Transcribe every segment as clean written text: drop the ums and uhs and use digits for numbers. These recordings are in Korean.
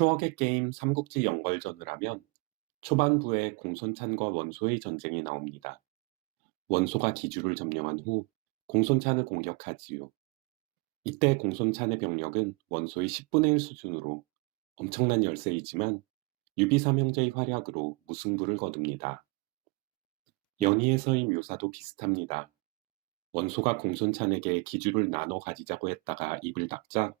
추억의 게임 삼국지 연걸전을 하면 초반부에 공손찬과 원소의 전쟁이 나옵니다. 원소가 기주를 점령한 후 공손찬을 공격하지요. 이때 공손찬의 병력은 원소의 10분의 1 수준으로 엄청난 열세이지만 유비삼형제의 활약으로 무승부를 거둡니다. 연희에서의 묘사도 비슷합니다. 원소가 공손찬에게 기주를 나눠 가지자고 했다가 입을 닫자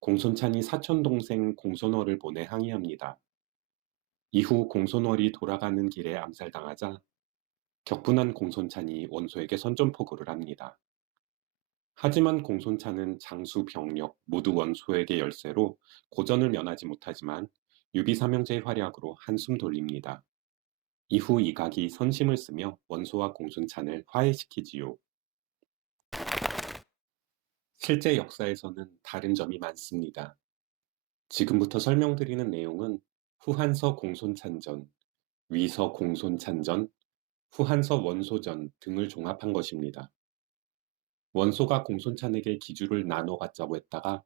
공손찬이 사촌동생 공손어를 보내 항의합니다. 이후 공손월이 돌아가는 길에 암살당하자 격분한 공손찬이 원소에게 선전포고를 합니다. 하지만 공손찬은 장수 병력 모두 원소에게 열세로 고전을 면하지 못하지만 유비삼형제의 활약으로 한숨 돌립니다. 이후 이각이 선심을 쓰며 원소와 공손찬을 화해시키지요. 실제 역사에서는 다른 점이 많습니다. 지금부터 설명드리는 내용은 후한서 공손찬전, 위서 공손찬전, 후한서 원소전 등을 종합한 것입니다. 원소가 공손찬에게 기주를 나눠 갖자고 했다가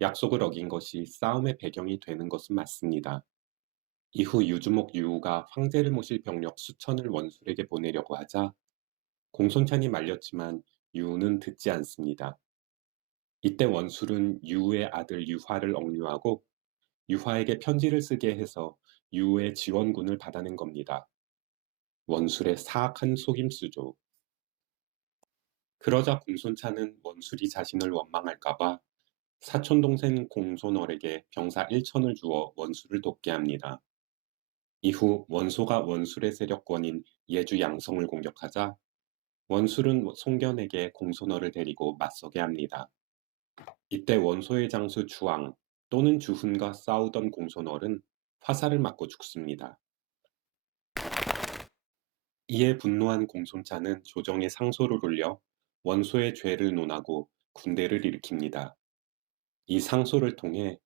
약속을 어긴 것이 싸움의 배경이 되는 것은 맞습니다. 이후 유주목 유우가 황제를 모실 병력 수천을 원술에게 보내려고 하자 공손찬이 말렸지만 유우는 듣지 않습니다. 이때 원술은 유우의 아들 유화를 억류하고 유화에게 편지를 쓰게 해서 유우의 지원군을 받아낸 겁니다. 원술의 사악한 속임수죠. 그러자 공손찬은 원술이 자신을 원망할까봐 사촌동생 공손월에게 병사 1천을 주어 원술을 돕게 합니다. 이후 원소가 원술의 세력권인 예주 양성을 공격하자 원술은 송견에게 공손월을 데리고 맞서게 합니다. 이때 원소의 장수 주왕 또는 주훈과 싸우던 공손월은 화살을 맞고 죽습니다. 이에 분노한 공손찬은 조정에 상소를 올려 원소의 죄를 논하고 군대를 일으킵니다. 이 상소를 통해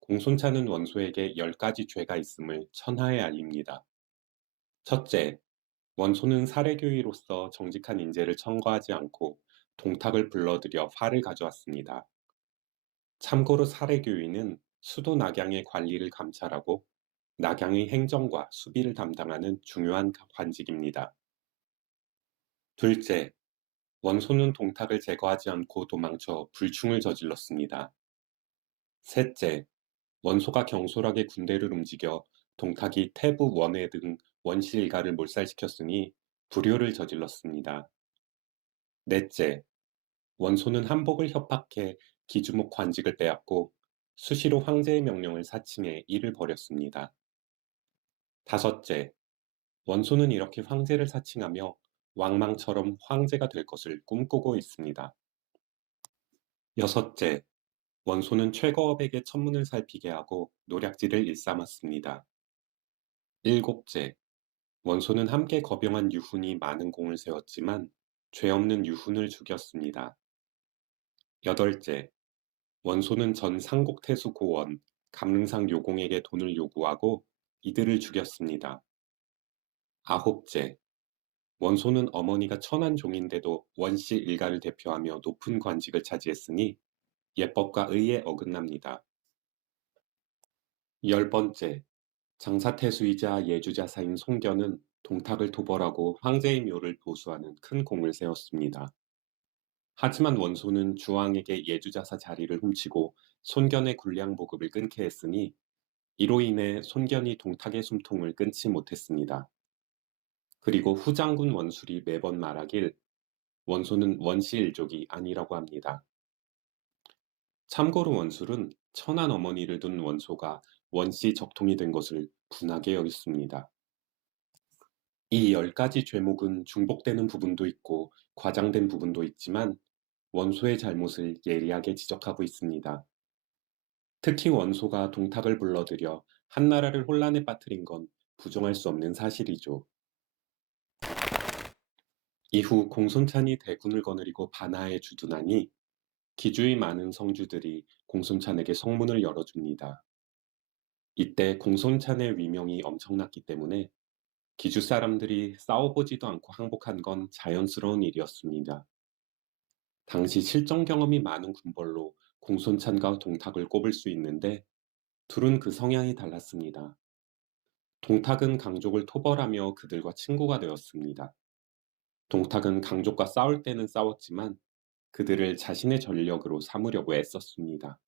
공손찬은 원소에게 10가지 죄가 있음을 천하에 알립니다. 첫째, 원소는 사례교위로서 정직한 인재를 청구하지 않고 동탁을 불러들여 화를 가져왔습니다. 참고로 사례교위는 수도 낙양의 관리를 감찰하고 낙양의 행정과 수비를 담당하는 중요한 관직입니다. 둘째, 원소는 동탁을 제거하지 않고 도망쳐 불충을 저질렀습니다. 셋째, 원소가 경솔하게 군대를 움직여 동탁이 태부 원회 등 원시 일가를 몰살시켰으니 불효를 저질렀습니다. 넷째, 원소는 한복을 협박해 기주목 관직을 빼앗고 수시로 황제의 명령을 사칭해 일을 벌였습니다. 다섯째, 원소는 이렇게 황제를 사칭하며 왕망처럼 황제가 될 것을 꿈꾸고 있습니다. 여섯째, 원소는 최거업에게 천문을 살피게 하고 노략질을 일삼았습니다. 일곱째, 원소는 함께 거병한 유훈이 많은 공을 세웠지만 죄 없는 유훈을 죽였습니다. 여덟째, 원소는 전 상국태수 고원, 감릉상 요공에게 돈을 요구하고 이들을 죽였습니다. 아홉째, 원소는 어머니가 천한 종인데도 원씨 일가를 대표하며 높은 관직을 차지했으니 예법과 의에 어긋납니다. 열 번째, 장사태수이자 예주자사인 송견은 동탁을 도벌하고 황제의 묘를 보수하는 큰 공을 세웠습니다. 하지만 원소는 주왕에게 예주자사 자리를 훔치고 손견의 군량 보급을 끊게 했으니 이로 인해 손견이 동탁의 숨통을 끊지 못했습니다. 그리고 후장군 원술이 매번 말하길 원소는 원씨 일족이 아니라고 합니다. 참고로 원술은 천한 어머니를 둔 원소가 원씨 적통이 된 것을 분하게 여겼습니다. 이 10가지 죄목은 중복되는 부분도 있고 과장된 부분도 있지만 원소의 잘못을 예리하게 지적하고 있습니다. 특히 원소가 동탁을 불러들여 한나라를 혼란에 빠뜨린 건 부정할 수 없는 사실이죠. 이후 공손찬이 대군을 거느리고 반하에 주둔하니 기주의 많은 성주들이 공손찬에게 성문을 열어줍니다. 이때 공손찬의 위명이 엄청났기 때문에 기주 사람들이 싸워보지도 않고 항복한 건 자연스러운 일이었습니다. 당시 실전 경험이 많은 군벌로 공손찬과 동탁을 꼽을 수 있는데 둘은 그 성향이 달랐습니다. 동탁은 강족을 토벌하며 그들과 친구가 되었습니다. 동탁은 강족과 싸울 때는 싸웠지만 그들을 자신의 전력으로 삼으려고 애썼습니다.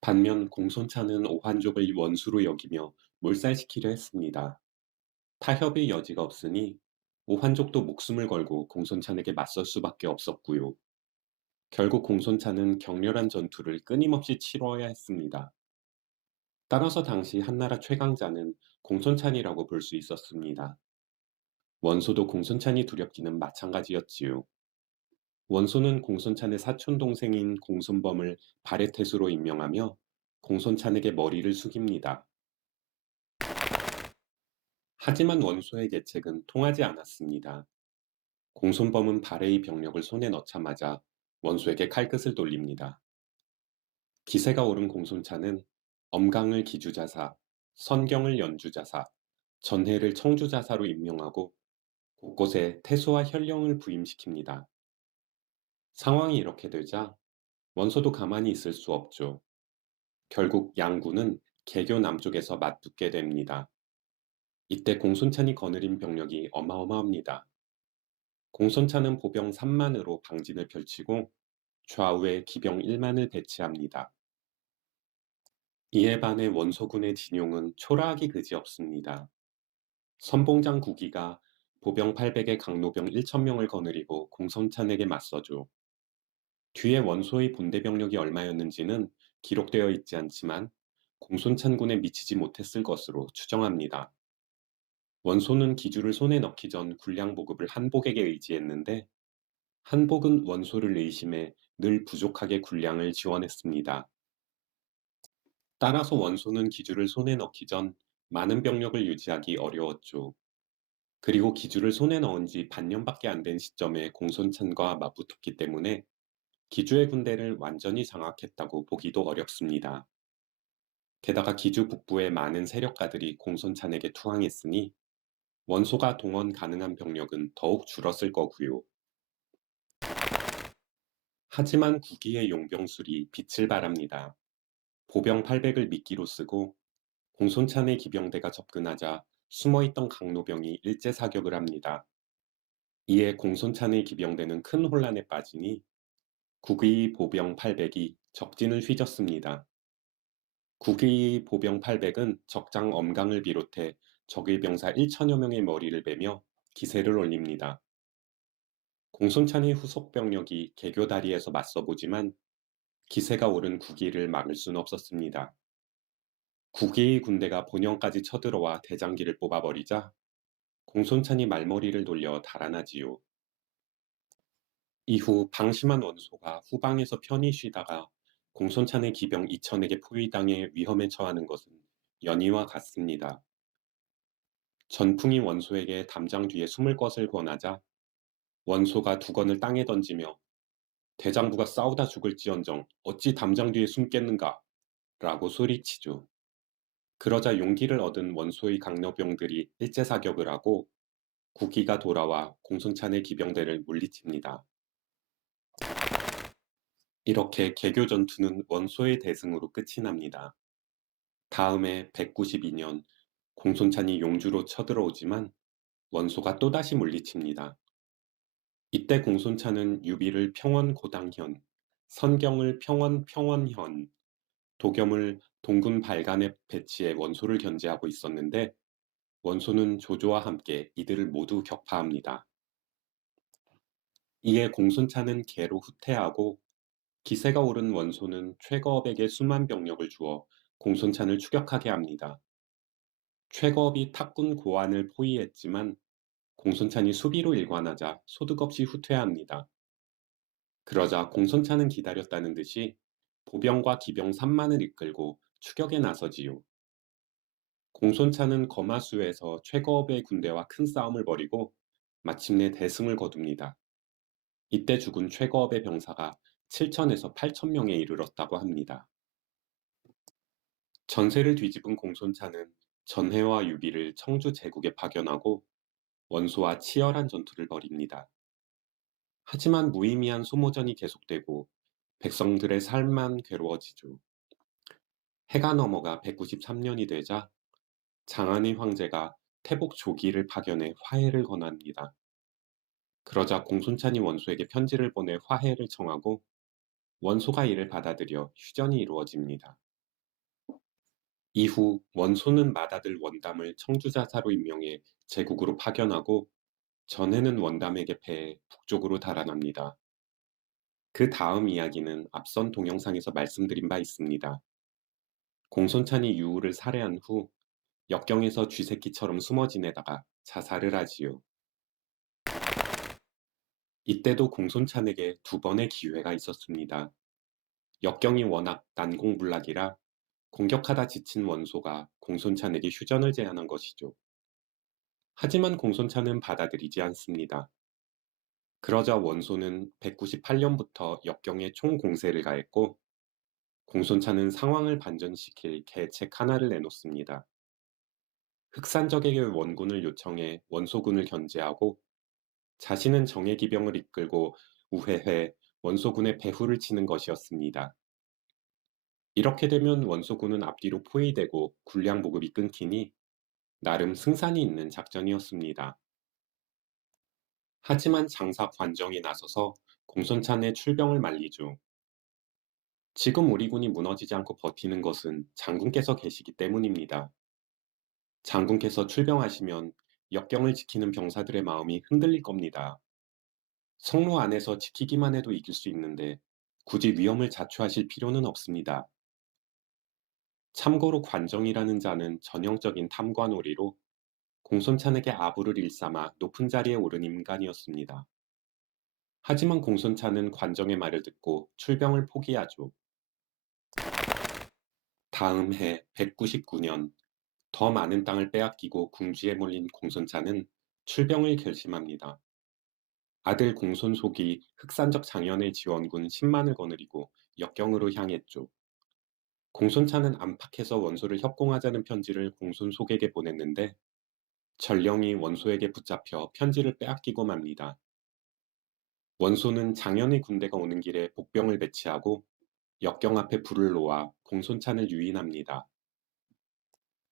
반면 공손찬은 오한족을 원수로 여기며 몰살시키려 했습니다. 타협의 여지가 없으니 오한족도 목숨을 걸고 공손찬에게 맞설 수밖에 없었고요. 결국 공손찬은 격렬한 전투를 끊임없이 치러야 했습니다. 따라서 당시 한나라 최강자는 공손찬이라고 볼 수 있었습니다. 원소도 공손찬이 두렵기는 마찬가지였지요. 원소는 공손찬의 사촌 동생인 공손범을 발해태수로 임명하며 공손찬에게 머리를 숙입니다. 하지만 원소의 계책은 통하지 않았습니다. 공손범은 발해의 병력을 손에 넣자마자 원소에게 칼끝을 돌립니다. 기세가 오른 공손찬은 엄강을 기주자사, 선경을 연주자사, 전해를 청주자사로 임명하고 곳곳에 태수와 현령을 부임시킵니다. 상황이 이렇게 되자 원소도 가만히 있을 수 없죠. 결국 양군은 개교 남쪽에서 맞붙게 됩니다. 이때 공손찬이 거느린 병력이 어마어마합니다. 공손찬은 보병 3만으로 방진을 펼치고 좌우에 기병 1만을 배치합니다. 이에 반해 원소군의 진용은 초라하기 그지없습니다. 선봉장 구기가 보병 800에 강로병 1,000명을 거느리고 공손찬에게 맞서죠. 뒤에 원소의 본대 병력이 얼마였는지는 기록되어 있지 않지만 공손찬군에 미치지 못했을 것으로 추정합니다. 원소는 기주를 손에 넣기 전 군량 보급을 한복에게 의지했는데 한복은 원소를 의심해 늘 부족하게 군량을 지원했습니다. 따라서 원소는 기주를 손에 넣기 전 많은 병력을 유지하기 어려웠죠. 그리고 기주를 손에 넣은 지 반년밖에 안 된 시점에 공손찬과 맞붙었기 때문에 기주의 군대를 완전히 장악했다고 보기도 어렵습니다. 게다가 기주 북부의 많은 세력가들이 공손찬에게 투항했으니 원소가 동원 가능한 병력은 더욱 줄었을 거고요. 하지만 구기의 용병술이 빛을 발합니다. 보병 800을 미끼로 쓰고 공손찬의 기병대가 접근하자 숨어있던 강로병이 일제 사격을 합니다. 이에 공손찬의 기병대는 큰 혼란에 빠지니 국의 보병 800이 적진을 휘젓습니다. 국의 보병 800은 적장 엄강을 비롯해 적의 병사 1천여 명의 머리를 베며 기세를 올립니다. 공손찬의 후속 병력이 개교다리에서 맞서보지만 기세가 오른 국의를 막을 수는 없었습니다. 국의의 군대가 본영까지 쳐들어와 대장기를 뽑아버리자 공손찬이 말머리를 돌려 달아나지요. 이후 방심한 원소가 후방에서 편히 쉬다가 공손찬의 기병 2천에게 포위당해 위험에 처하는 것은 연희와 같습니다. 전풍이 원소에게 담장 뒤에 숨을 것을 권하자 원소가 두건을 땅에 던지며 대장부가 싸우다 죽을지언정 어찌 담장 뒤에 숨겠는가 라고 소리치죠. 그러자 용기를 얻은 원소의 강력병들이 일제사격을 하고 국기가 돌아와 공손찬의 기병대를 물리칩니다. 이렇게 개교 전투는 원소의 대승으로 끝이 납니다. 다음해 192년 공손찬이 용주로 쳐들어오지만 원소가 또다시 물리칩니다. 이때 공손찬은 유비를 평원고당현, 선경을 평원평원현, 도겸을 동군 발간에 배치해 원소를 견제하고 있었는데 원소는 조조와 함께 이들을 모두 격파합니다. 이에 공손찬은 개로 후퇴하고 기세가 오른 원소는 최거업에게 수만 병력을 주어 공손찬을 추격하게 합니다. 최거업이 탁군 고안을 포위했지만 공손찬이 수비로 일관하자 소득 없이 후퇴합니다. 그러자 공손찬은 기다렸다는 듯이 보병과 기병 3만을 이끌고 추격에 나서지요. 공손찬은 거마수에서 최거업의 군대와 큰 싸움을 벌이고 마침내 대승을 거둡니다. 이때 죽은 최거업의 병사가 7천에서 8천 명에 이르렀다고 합니다. 전세를 뒤집은 공손찬은 전해와 유비를 청주 제국에 파견하고 원소와 치열한 전투를 벌입니다. 하지만 무의미한 소모전이 계속되고 백성들의 삶만 괴로워지죠. 해가 넘어가 193년이 되자 장안의 황제가 태복 조기를 파견해 화해를 권합니다. 그러자 공손찬이 원소에게 편지를 보내 화해를 청하고 원소가 이를 받아들여 휴전이 이루어집니다. 이후 원소는 맏아들 원담을 청주자사로 임명해 제국으로 파견하고 전해는 원담에게 패해 북쪽으로 달아납니다. 그 다음 이야기는 앞선 동영상에서 말씀드린 바 있습니다. 공손찬이 유우를 살해한 후 역경에서 쥐새끼처럼 숨어 지내다가 자살을 하지요. 이때도 공손찬에게 두 번의 기회가 있었습니다. 역경이 워낙 난공불락이라 공격하다 지친 원소가 공손찬에게 휴전을 제안한 것이죠. 하지만 공손찬은 받아들이지 않습니다. 그러자 원소는 198년부터 역경에 총공세를 가했고 공손찬은 상황을 반전시킬 계책 하나를 내놓습니다. 흑산적에게 원군을 요청해 원소군을 견제하고 자신은 정예기병을 이끌고 우회해 원소군의 배후를 치는 것이었습니다. 이렇게 되면 원소군은 앞뒤로 포위되고 군량 보급이 끊기니 나름 승산이 있는 작전이었습니다. 하지만 장사 관정이 나서서 공손찬의 출병을 말리죠. 지금 우리 군이 무너지지 않고 버티는 것은 장군께서 계시기 때문입니다. 장군께서 출병하시면 역경을 지키는 병사들의 마음이 흔들릴 겁니다. 성로 안에서 지키기만 해도 이길 수 있는데 굳이 위험을 자초하실 필요는 없습니다. 참고로 관정이라는 자는 전형적인 탐관오리로 공손찬에게 아부를 일삼아 높은 자리에 오른 인간이었습니다. 하지만 공손찬은 관정의 말을 듣고 출병을 포기하죠. 다음 해 199년 더 많은 땅을 빼앗기고 궁지에 몰린 공손찬은 출병을 결심합니다. 아들 공손속이 흑산적 장현의 지원군 10만을 거느리고 역경으로 향했죠. 공손찬은 안팎에서 원소를 협공하자는 편지를 공손속에게 보냈는데 전령이 원소에게 붙잡혀 편지를 빼앗기고 맙니다. 원소는 장현의 군대가 오는 길에 복병을 배치하고 역경 앞에 불을 놓아 공손찬을 유인합니다.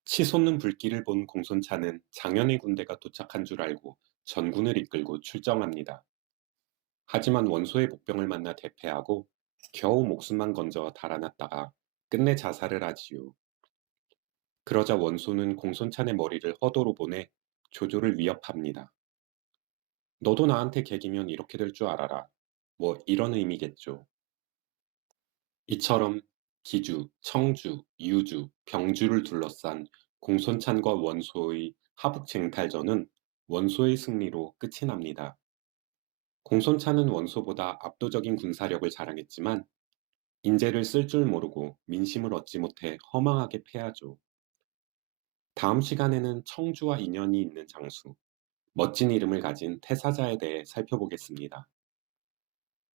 치솟는 불길을 본 공손찬은 장현의 군대가 도착한 줄 알고 전군을 이끌고 출정합니다. 하지만 원소의 복병을 만나 대패하고 겨우 목숨만 건져 달아났다가 끝내 자살을 하지요. 그러자 원소는 공손찬의 머리를 허도로 보내 조조를 위협합니다. 너도 나한테 개기면 이렇게 될 줄 알아라. 뭐 이런 의미겠죠. 이처럼 기주, 청주, 유주, 병주를 둘러싼 공손찬과 원소의 하북쟁탈전은 원소의 승리로 끝이 납니다. 공손찬은 원소보다 압도적인 군사력을 자랑했지만 인재를 쓸 줄 모르고 민심을 얻지 못해 허망하게 패하죠. 다음 시간에는 청주와 인연이 있는 장수, 멋진 이름을 가진 태사자에 대해 살펴보겠습니다.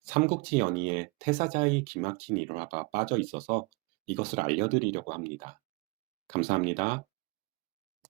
삼국지 연의에 태사자의 기막힌 일화가 빠져 있어서 이것을 알려드리려고 합니다. 감사합니다.